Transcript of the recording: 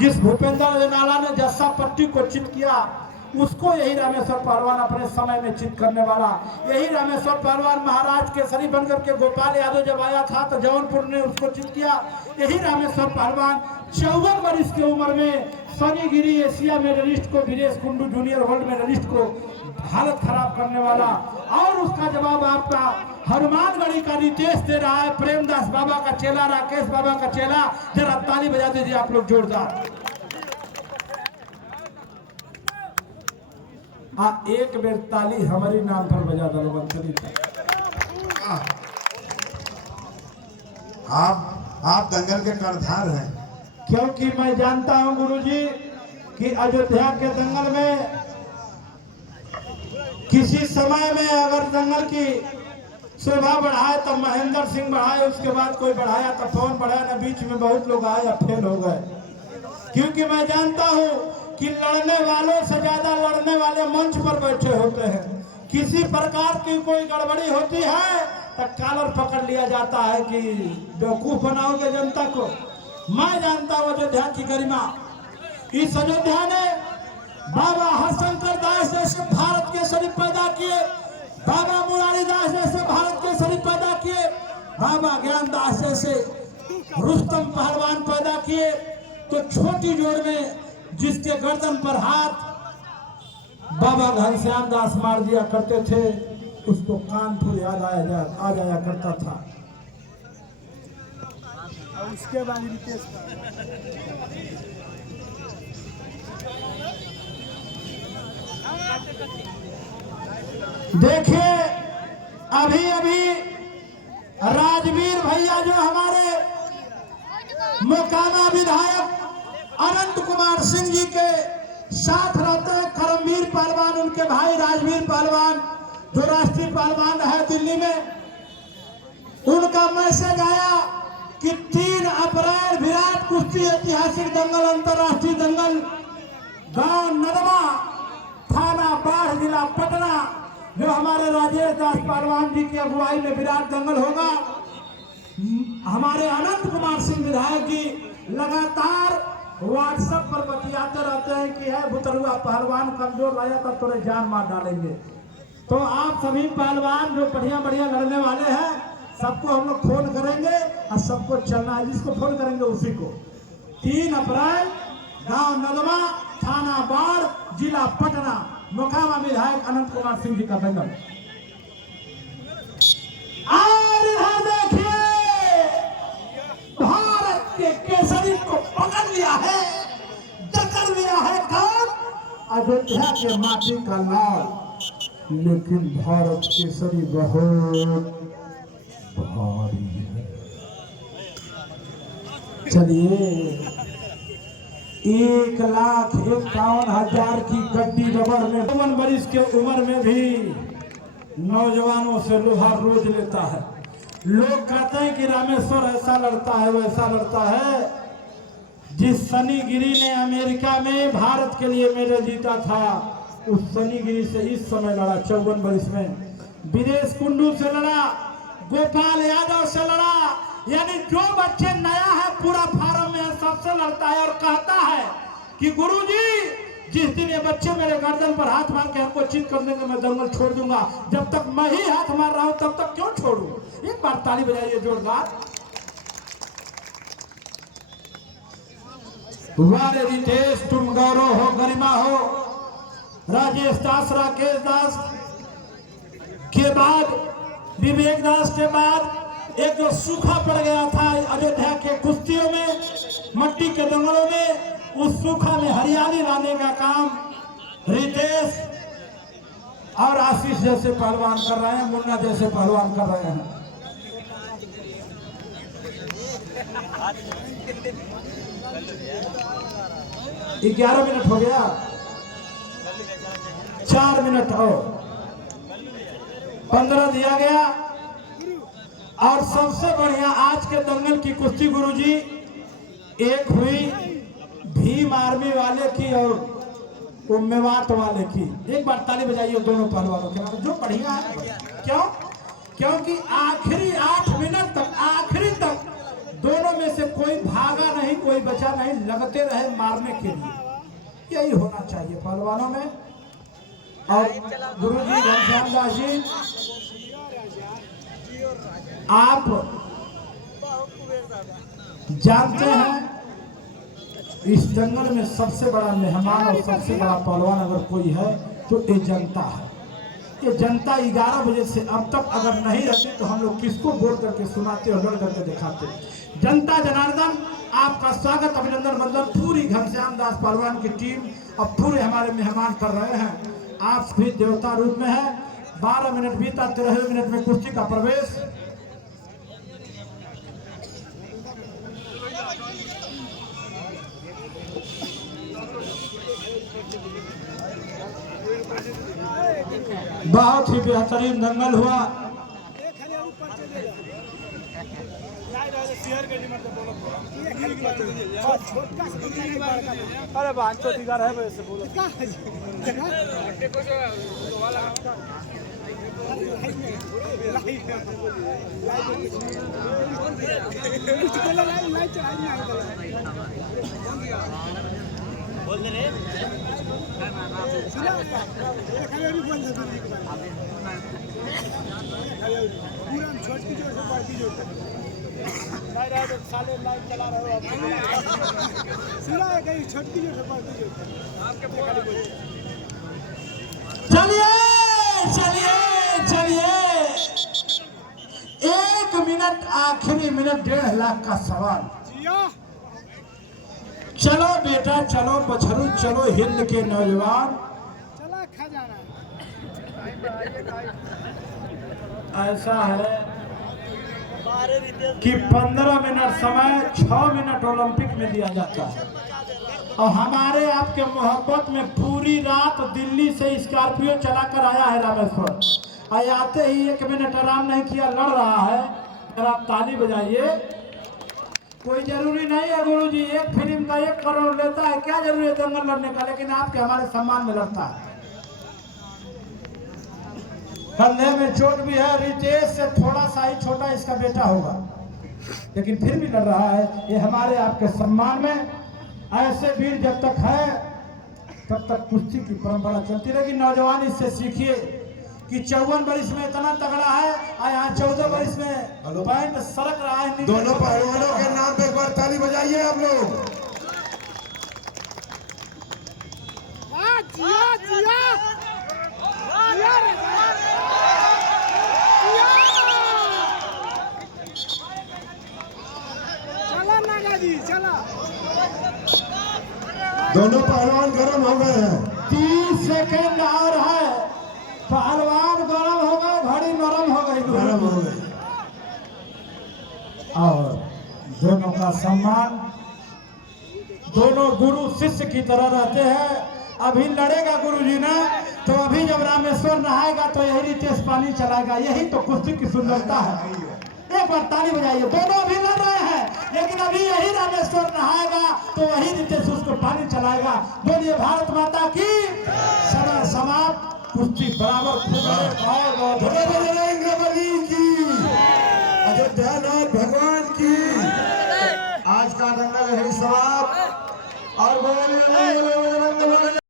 जिस भूपेंद्र नाला ने जस्सा पट्टी को चित किया, उसको यही रामेश्वर पहलवान अपने समय में चित करने वाला, यही रामेश्वर पहलवान महाराज केसरी बनकर के गोपाल यादव जब आया था तो जौनपुर ने उसको चित किया। यही रामेश्वर पहलवान 54 वर्ष की उम्र में सनी गिरी एशिया मेडलिस्ट को, Viresh Kundu junior world medalist को हालत खराब करने वाला। और उसका जवाब आपका हनुमानगढ़ी का रितेश दे रहा है, प्रेमदास बाबा का चेला, राकेश बाबा का चेला। जरा ताली बजा दीजिए आप लोग जोरदार। एक बेर ताली हमारी नाम पर बजा दो बंसरी। आप दंगल के कर्णधार हैं, क्योंकि मैं जानता हूं गुरुजी कि अयोध्या के दंगल में किसी समय में अगर दंगल की शोभा बढ़ाए तो महेंद्र सिंह बढ़ाए, उसके बाद कोई बढ़ाया तो कौन बढ़ाया, ना बीच में बहुत लोग आए या फेल हो गए। क्योंकि मैं जानता हूं कि लड़ने वालों से ज्यादा लड़ने वाले मंच पर बैठे होते हैं। किसी प्रकार की कोई गड़बड़ी होती है तो कॉलर पकड़ लिया जाता है कि बेवकूफ बनाओगे जनता को। मैं जानता हूं अयोध्या की गरिमा। इस अयोध्या ने बाबा हरशंकर दास जैसे भारत के शरीफ पैदा किए, बाबा मुरारी दास जैसे भारत के शरीफ पैदा किए, बाबा ज्ञान दास जैसे रुस्तम पहलवान पैदा किए। तो छोटी जोड़ में जिसके गर्दन पर हाथ बाबा घनश्याम दास मार दिया करते थे, उसको कानपुर याद आ जाया करता था। उसके बाद रितेश देखिए अभी अभी राजवीर भैया जो हमारे मोकामा विधायक अनंत कुमार सिंह जी के साथ रहते हैं, करमवीर पहलवान उनके भाई राजवीर पहलवान जो राष्ट्रीय पहलवान है दिल्ली में, उनका मैसेज आया कि 3 अप्रैल विराट कुश्ती ऐतिहासिक दंगल, अंतर्राष्ट्रीय दंगल, गांव नदमा, थाना बाढ़, जिला पटना, जो हमारे राजेश दास पहलवान जी की अगुवाई में विराट दंगल होगा। हमारे अनंत कुमार सिंह विधायक जी लगातार व्हाट्सएप पर बतियाते रहते हैं कि है भुतरुआ पहलवान कमजोर रहा तो थोड़े जान मार डालेंगे। तो आप सभी पहलवान जो बढ़िया बढ़िया लड़ने वाले हैं, सबको हम लोग फोन करेंगे और सबको चलना है, जिसको फोन करेंगे उसी को। 3 अप्रैल गांव नदमा, थाना बाढ़, जिला पटना, मोकामा विधायक अनंत कुमार सिंह जी का दंगल। और इधर देखिए भारत के केसरी को पकड़ लिया है, जकड़ लिया है कौन? अयोध्या के माटी का लाल। लेकिन भारत केसरी बहुत भारी है। चलिए 1,51,000 की गड्डी रबर में 52 वर्ष के उम्र में भी नौजवानों से लोहा रोज लेता है। लोग कहते हैं कि रामेश्वर ऐसा लड़ता है वैसा लड़ता है। जिस सनी गिरी ने अमेरिका में भारत के लिए मेडल जीता था, उस सनी गिरी से इस समय लड़ा 54 वर्ष में। वीरेश कुंडू से लड़ा, गोपाल यादव से लड़ा, यानी जो बच्चे नया है पूरा फार्म में सबसे लड़ता है और कहता है कि गुरुजी जिस दिन ये बच्चे मेरे गर्दन पर हाथ मार के हमको चित कर देंगे मैं दंगल छोड़ दूंगा, जब तक मैं ही हाथ मार रहा हूं तब तक क्यों छोड़ूं। एक बार ताली बजाइए जोरदार। वारे रितेश, तुम गौरव हो, गरिमा हो। राजेश दास, राकेश दास के बाद, विवेक दास के बाद एक जो सूखा पड़ गया था अयोध्या के कुश्तियों में, मट्टी के दंगलों में, उस सूखा में हरियाली लाने का काम रितेश और आशीष जैसे पहलवान कर रहे हैं, मुन्ना जैसे पहलवान कर रहे हैं। ये 11 मिनट हो गया, 4 मिनट और 15 दिया गया। और सबसे बढ़िया आज के दंगल की कुश्ती गुरुजी एक हुई भीम आर्मी वाले की और वो मेवात वाले की। एक बार ताली बजाइए दोनों पहलवानों के नाम, जो बढ़िया है। क्यों? क्योंकि आखिरी 8 मिनट तक, आखिरी तक दोनों में से से कोई भागा नहीं, कोई बचा नहीं, लगते रहे मारने के लिए। यही होना चाहिए पहलवानों में। और गुरुजी घनश्याम दास जी, आप जानते हैं इस जंगल में सबसे बड़ा मेहमान और सबसे बड़ा पहलवान अगर कोई है तो ये जनता है। ये जनता 11 बजे से अब तक अगर नहीं रहती तो हम लोग किसको बोल करके सुनाते और लड़ करके दिखाते। जनता जनार्दन, आपका स्वागत, अभिनंदन, वंदन पूरी घनश्याम दास पहलवान की टीम अब पूरे हमारे मेहमान कर रहे हैं। आप भी देवता रूप में है। 12 मिनट बीता, 13 मिनट में कुश्ती का प्रवेश। बहुत ही बेहतरीन दंगल हुआ। अरे बांचो दिगार है वैसे बोलो बोल दे रे पूरा छोट की जो पार्टी जो साले लाइव चला रहे हो सुना है कहीं छोटकी जो पार्टी जो आपके चलिए चलिए चलिए, 1 मिनट आखिरी मिनट, 1.5 लाख का सवाल। चलो बेटा चलो, बछरू चलो, हिंद के नौजवान। चला खा जाना ऐसा है कि 15 मिनट समय 6 मिनट ओलंपिक में दिया जाता है और हमारे आपके मोहब्बत में पूरी रात दिल्ली से स्कॉर्पियो चलाकर आया है रामेश्वर। और आते ही 1 मिनट आराम नहीं किया, लड़ रहा है। अगर आप ताली बजाइए। कोई जरूरी नहीं है गुरुजी, एक फिल्म का 1 करोड़ लेता है, क्या जरूरी है दंगल लड़ने का, लेकिन आपके हमारे सम्मान में लड़ता है। कंधे में चोट भी है, रितेश से थोड़ा सा ही छोटा इसका बेटा होगा, लेकिन फिर भी लड़ रहा है। ये हमारे आपके सम्मान में। ऐसे वीर जब तक है तब तक कुश्ती की परंपरा चलती रहेगी। नौजवान इससे सीखिए कि 54 वर्ष में इतना तगड़ा है और यहाँ 14 वर्ष में पैंट सरक रहा है। दोनों पहलवानों के नाम पे एक बार ताली बजाइए आप लोग। जिया जिया चला नागा जी चला। दोनों पहलवान गर्म हो गए हैं। 30 सेकंड और है। पहलवान गर्म हो गए, घड़ी नरम हो गई, गर्म हो गई। और दोनों का सम्मान, दोनों गुरु शिष्य की तरह रहते हैं। अभी लड़ेगा गुरुजी ना, तो अभी जब रामेश्वर नहाएगा तो यही रितेश पानी चलाएगा। यही तो कुश्ती की सुंदरता है। एक बार ताली बजाइए। दोनों अभी लड़ रहे हैं, लेकिन अभी यही रामेश्वर नहाएगा तो वही रितेश उसको पानी चलाएगा। बोलिए भारत माता की। समय समाप्त, कुश्ती बराबर।